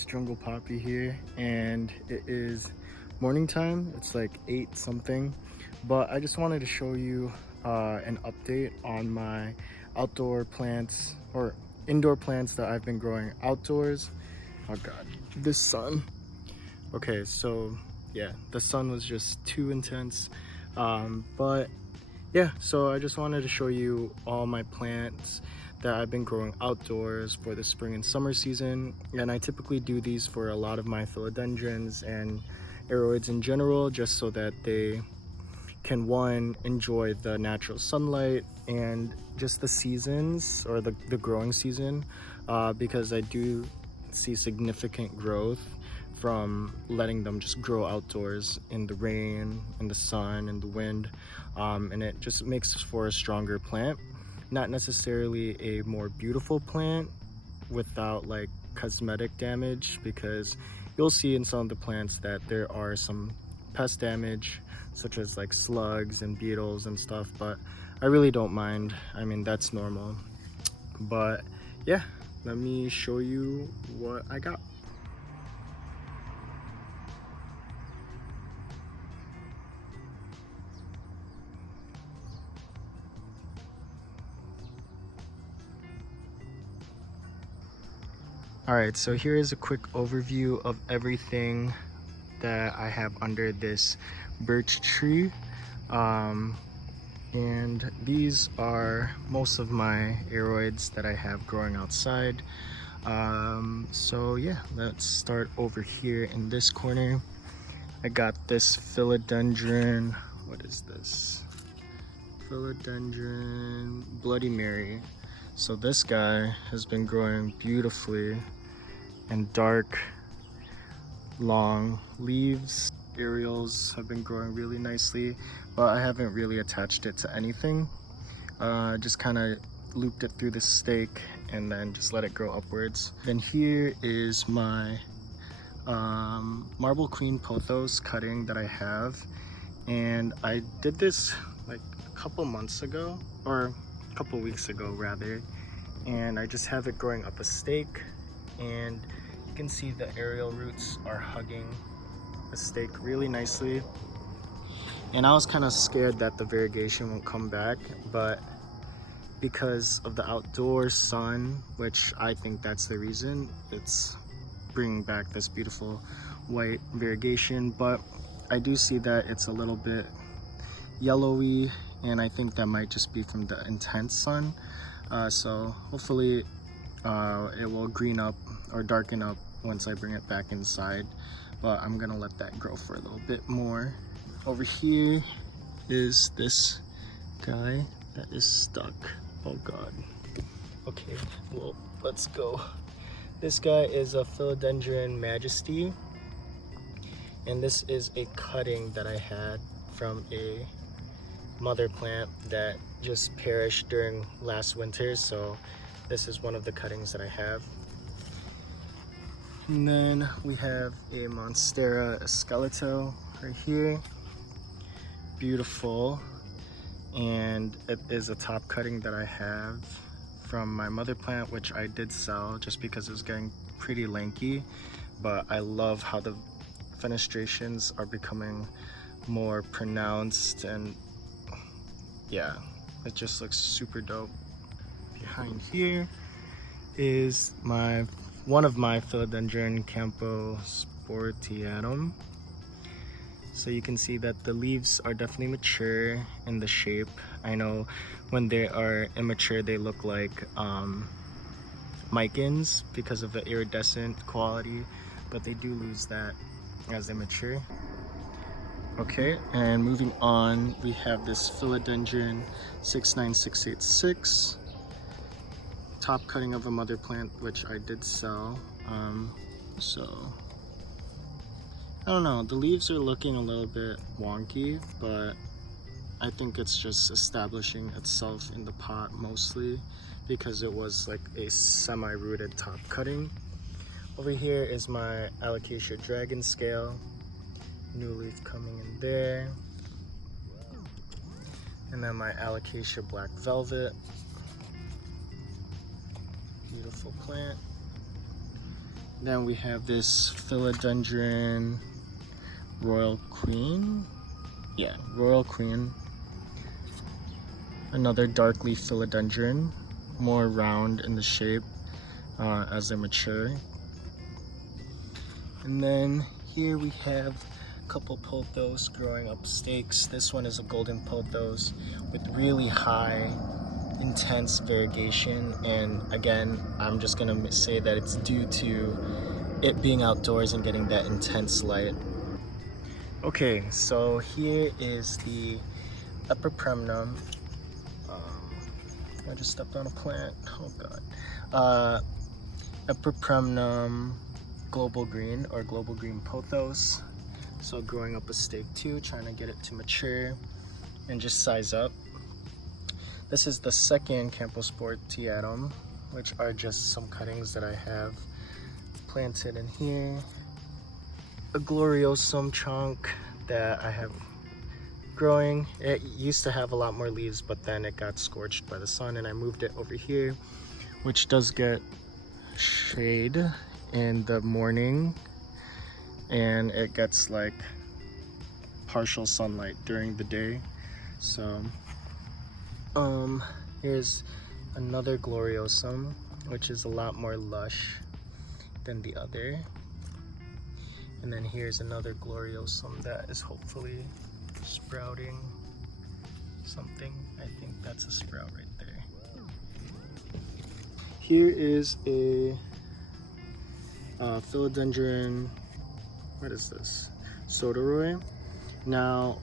it's Jungle Poppy here, and it is morning time. It's like 8 something, but I just wanted to show you an update on my outdoor plants or indoor plants that I've been growing outdoors. Oh god, this sun. Okay, so yeah, the sun was just too intense, but yeah, so I just wanted to show you all my plants that I've been growing outdoors for the spring and summer season. And I typically do these for a lot of my philodendrons and aroids in general, just so that they can, one, enjoy the natural sunlight and just the seasons or the growing season, because I do see significant growth from letting them just grow outdoors in the rain, in the sun, in the wind, and it just makes for a stronger plant. Not necessarily a more beautiful plant without like cosmetic damage, because you'll see in some of the plants that there are some pest damage, such as like slugs and beetles and stuff, but I really don't mind. I mean, that's normal. But yeah, let me show you what I got. Alright, so here is a quick overview of everything that I have under this birch tree. And these are most of my aroids that I have growing outside. So yeah, let's start over here in this corner. I got this philodendron. What is this? Philodendron Bloody Mary. So this guy has been growing beautifully, and dark, long leaves. Aerials have been growing really nicely, but I haven't really attached it to anything. Just kind of looped it through the stake and then just let it grow upwards. Then here is my Marble Queen Pothos cutting that I have, and I did this like a couple months ago, or a couple weeks ago rather, and I just have it growing up a stake, and you can see the aerial roots are hugging the stake really nicely. And I was kind of scared that the variegation won't come back, but because of the outdoor sun, which I think that's the reason, it's bringing back this beautiful white variegation. But I do see that it's a little bit yellowy, and I think that might just be from the intense sun. So hopefully it will green up or darken up once I bring it back inside, but I'm gonna let that grow for a little bit more. Over here is this guy that is stuck. Oh god. Okay, well, let's go. This guy is a Philodendron Majesty, and this is a cutting that I had from a mother plant that just perished during last winter, so this is one of the cuttings that I have. And then we have a Monstera esqueleto right here. Beautiful. And it is a top cutting that I have from my mother plant, which I did sell just because it was getting pretty lanky. But I love how the fenestrations are becoming more pronounced, and yeah, it just looks super dope. Behind here is one of my Philodendron sportianum. So you can see that the leaves are definitely mature in the shape. I know when they are immature they look like micans because of the iridescent quality, but they do lose that as they mature. Okay, and moving on, we have this Philodendron 69686, top cutting of a mother plant, which I did sell. So I don't know, the leaves are looking a little bit wonky, but I think it's just establishing itself in the pot mostly because it was like a semi-rooted top cutting. Over here is my Alocasia dragon scale, new leaf coming in there, and then my Alocasia black velvet, beautiful plant. Then we have this Philodendron Royal Queen. Yeah, Royal Queen. Another dark leaf philodendron, more round in the shape as they mature. And then here we have a couple pothos growing up stakes. This one is a golden pothos with really high, intense variegation. And again, I'm just gonna say that it's due to it being outdoors and getting that intense light. Okay, so here is the Epipremnum. I just stepped on a plant. Oh god. Epipremnum global green or global green pothos. So growing up a stake too, trying to get it to mature and just size up. This is the second Camposport Pt.1, which are just some cuttings that I have planted in here. A gloriosum chunk that I have growing. It used to have a lot more leaves, but then it got scorched by the sun and I moved it over here, which does get shade in the morning and it gets like partial sunlight during the day. So here's another gloriosum, which is a lot more lush than the other. And then here's another gloriosum that is hopefully sprouting something. I think that's a sprout right there. Here is a Philodendron, what is this? Sodirol. Now,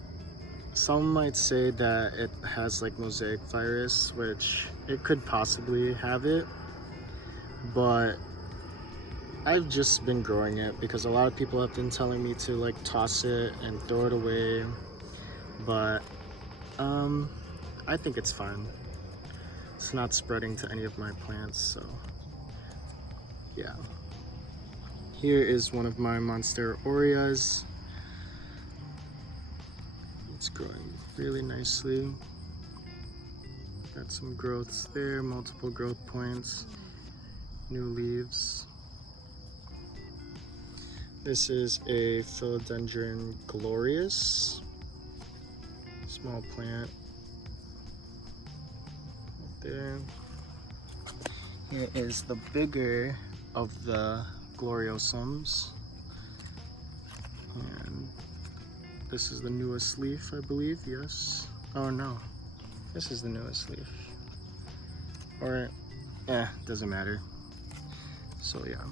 some might say that it has like mosaic virus, which it could possibly have it, but I've just been growing it because a lot of people have been telling me to like toss it and throw it away, but I think it's fine. It's not spreading to any of my plants, so yeah. Here is one of my Monstera aureas. It's growing really nicely. Got some growths there, multiple growth points, new leaves. This is a Philodendron Glorious, small plant right there. Here is the bigger of the gloriosums, and this is the newest leaf, I believe. Yes. Oh no, this is the newest leaf, or doesn't matter. So yeah,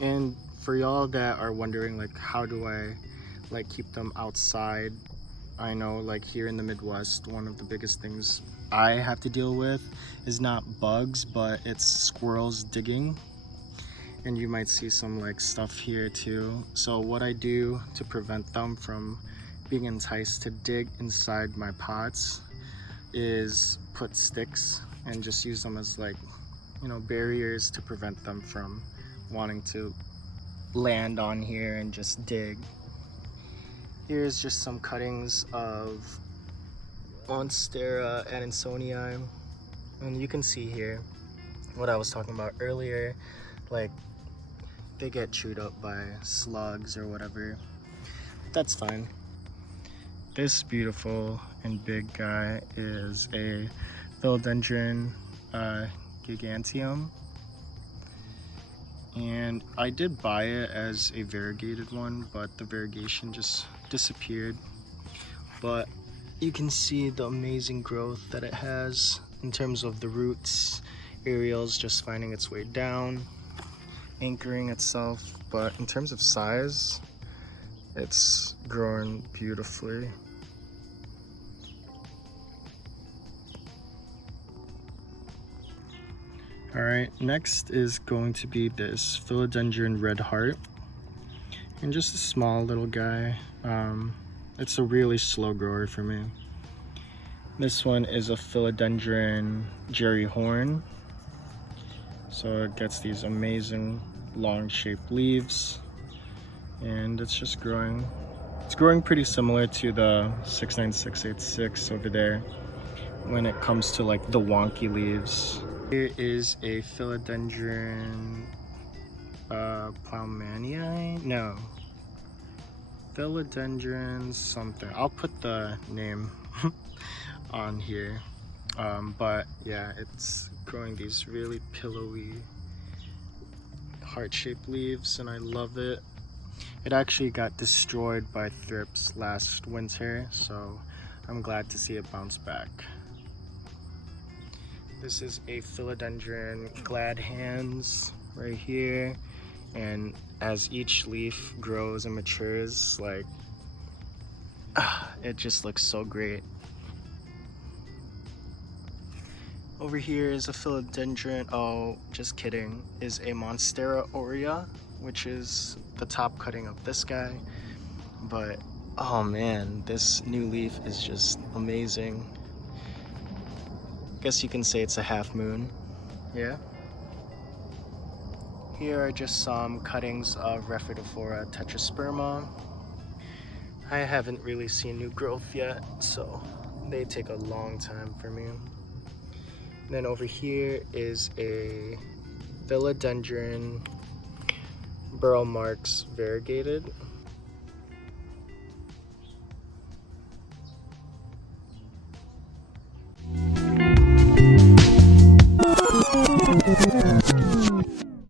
and for y'all that are wondering like how do I like keep them outside, I know like here in the Midwest, one of the biggest things I have to deal with is not bugs, but it's squirrels digging. And you might see some like stuff here too. So what I do to prevent them from being enticed to dig inside my pots is put sticks and just use them as like, you know, barriers to prevent them from wanting to land on here and just dig. Here's just some cuttings of Monstera Adansonii, and you can see here what I was talking about earlier, like they get chewed up by slugs or whatever. That's fine. This beautiful and big guy is a Philodendron giganteum, and I did buy it as a variegated one, but the variegation just disappeared. But you can see the amazing growth that it has in terms of the roots, aerials just finding its way down, anchoring itself. But in terms of size, it's growing beautifully. Alright, next is going to be this Philodendron Red Heart, and just a small little guy. It's a really slow grower for me. This one is a Philodendron Horne, so it gets these amazing long shaped leaves, and it's just growing. It's growing pretty similar to the 69686 over there when it comes to like the wonky leaves. Here is a Philodendron Plowmanii? No. Philodendron something. I'll put the name on here. But yeah, it's growing these really pillowy heart-shaped leaves and I love it. It actually got destroyed by thrips last winter, so I'm glad to see it bounce back. This is a Philodendron glad hands right here, and as each leaf grows and matures, like it just looks so great. Over here is a Philodendron, oh just kidding, is a Monstera aurea, which is the top cutting of this guy. But oh man, this new leaf is just amazing. Guess you can say it's a half moon. Yeah. Here are just some cuttings of Rhaphidophora tetrasperma. I haven't really seen new growth yet, so they take a long time for me. And then over here is a Philodendron Burle Marx variegated.